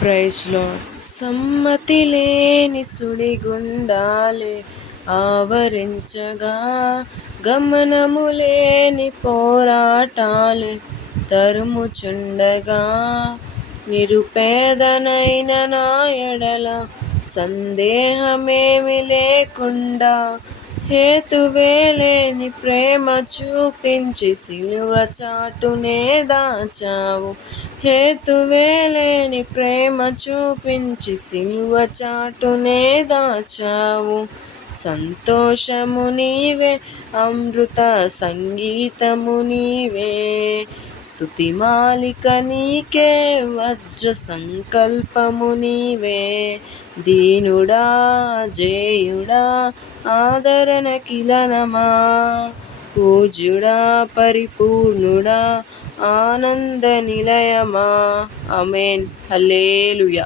Praise lord. సమ్మతి లేని సుడిగుండాలే ఆవరించగా, గమనము లేని పోరాటాలే తరుముచుండగా, నిరుపేదనైన నా ఎడల సందేహమేమి లేకుండా హేతువే లేని ప్రేమ చూపించి సిలువ చాటునే దాచావు. హేతువే లేని ప్రేమ చూపించి సిలువ చాటునే దాచావు. సంతోషము నీవే, అమృత సంగీతము నీవే, స్తుతిమాలిక నీకే, వజ్ర సంకల్పము నీవే. దీనుడా జేయుడా ఆదరణ కిలనమా, పూజ్యుడా పరిపూర్ణుడా ఆనంద నిలయమా. ఆమేన్. హల్లెలూయా.